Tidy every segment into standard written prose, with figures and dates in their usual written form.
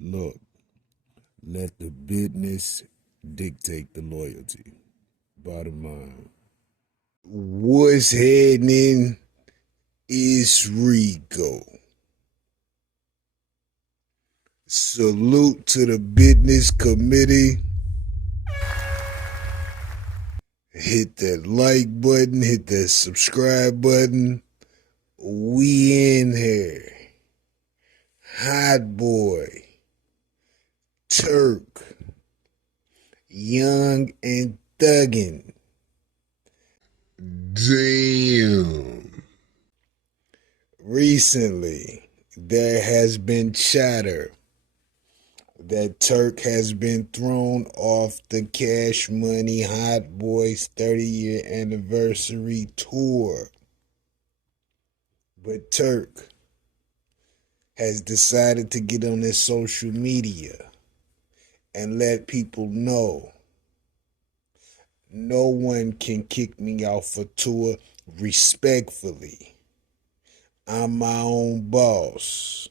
Look, let the business dictate the loyalty. Bottom line. What's happening is Rico. Salute to the business committee. Hit that like button, hit that subscribe button. We in here. Hotboy Turk. Young and thuggin'. Damn. Recently, there has been chatter that Turk has been thrown off the Cash Money Hot Boys 30-year anniversary tour. But Turk has decided to get on his social media and let people know no one can kick me off a tour respectfully. I'm my own boss.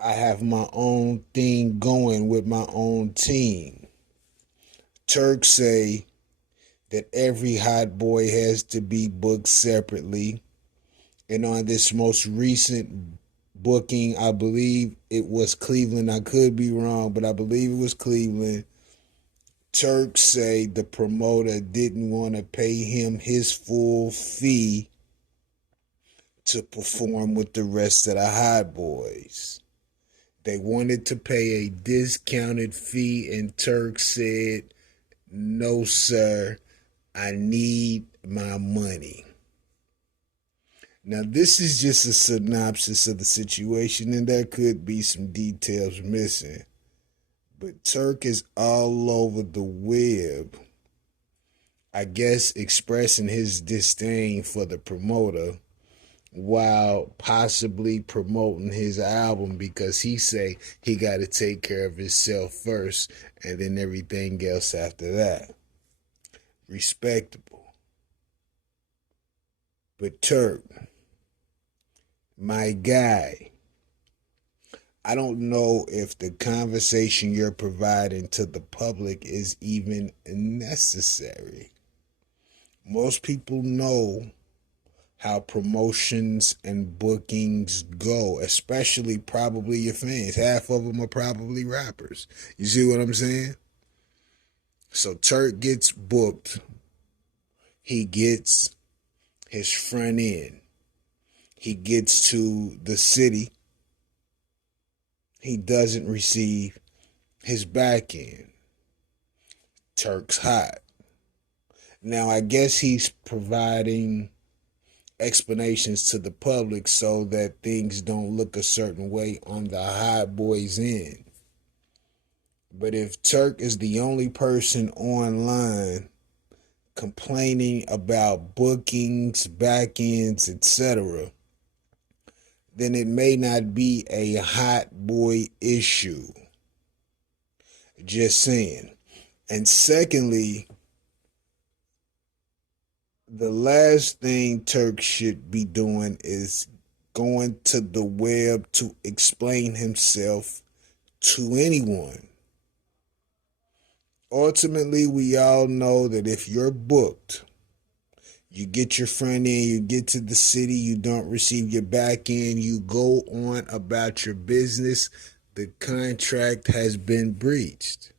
I have my own thing going with my own team. Turk say that every hot boy has to be booked separately. And on this most recent booking, I believe it was Cleveland. I could be wrong, but I believe it was Cleveland. Turk say the promoter didn't want to pay him his full fee to perform with the rest of the hot boys. They wanted to pay a discounted fee, and Turk said, "No, sir, I need my money." Now, this is just a synopsis of the situation, and there could be some details missing. But Turk is all over the web, I guess, expressing his disdain for the promoter while possibly promoting his album, because he say he got to take care of himself first and then everything else after that. Respectable. But Turk, my guy, I don't know if the conversation you're providing to the public is even necessary. Most people know how promotions and bookings go, especially probably your fans. Half of them are probably rappers. You see what I'm saying? So Turk gets booked. He gets his front end. He gets to the city. He doesn't receive his back end. Turk's hot. Now, I guess he's providing explanations to the public so that things don't look a certain way on the hot boys end. But if Turk is the only person online complaining about bookings, back ends, etc., then it may not be a hot boy issue. Just saying. And secondly, the last thing Turk should be doing is going to the web to explain himself to anyone. Ultimately, we all know that if you're booked, you get your front end, you get to the city, you don't receive your back end, you go on about your business, the contract has been breached.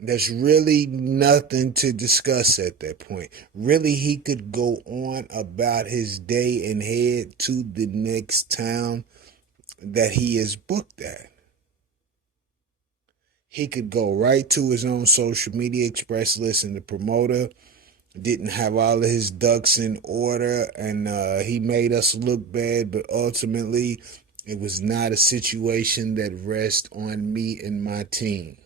There's really nothing to discuss at that point. Really, he could go on about his day and head to the next town that he is booked at. He could go right to his own social media, express, listen, the promoter didn't have all of his ducks in order, and he made us look bad, but ultimately it was not a situation that rests on me and my team.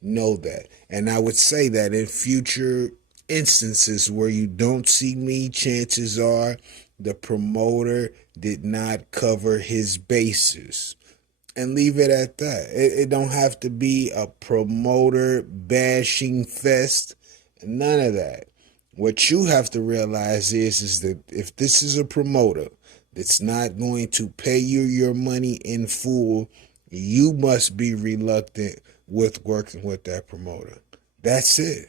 Know that. And I would say that in future instances where you don't see me, chances are the promoter did not cover his bases. And leave it at that. It don't have to be a promoter bashing fest. None of that. What you have to realize is that if this is a promoter that's not going to pay you your money in full, you must be reluctant with working with that promoter. That's it.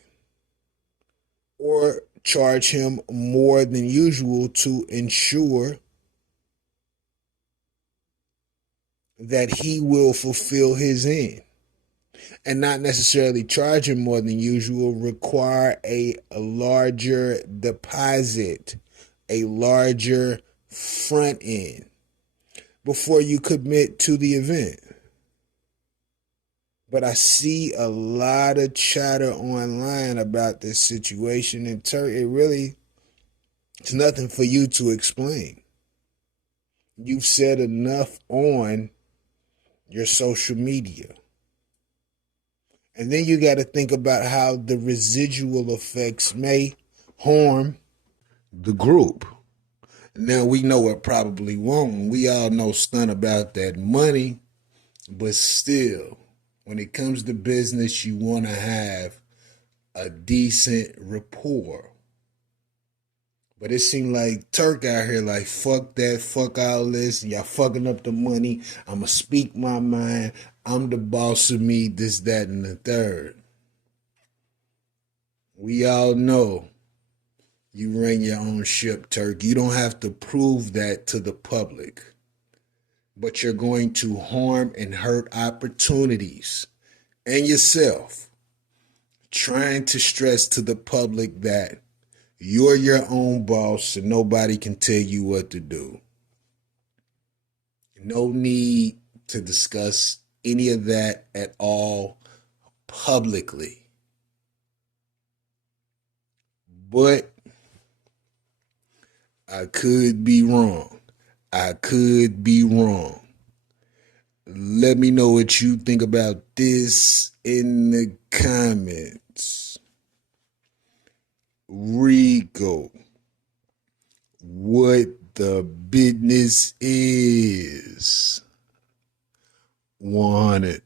Or charge him more than usual to ensure that he will fulfill his end. And not necessarily charge him more than usual, require a larger deposit, a larger front end before you commit to the event. But I see a lot of chatter online about this situation, and Turk, it really, it's nothing for you to explain. You've said enough on your social media. And then you got to think about how the residual effects may harm the group. Now, we know it probably won't. We all know stunt about that money, but still, when it comes to business, you want to have a decent rapport. But it seemed like Turk out here like, fuck that, fuck all this, y'all fucking up the money, I'ma speak my mind, I'm the boss of me, this, that, and the third. We all know you ran your own ship, Turk. You don't have to prove that to the public. But you're going to harm and hurt opportunities and yourself, trying to stress to the public that you're your own boss and nobody can tell you what to do. No need to discuss any of that at all publicly. But I could be wrong. I could be wrong. Let me know what you think about this in the comments. Rico, what the business is. 100.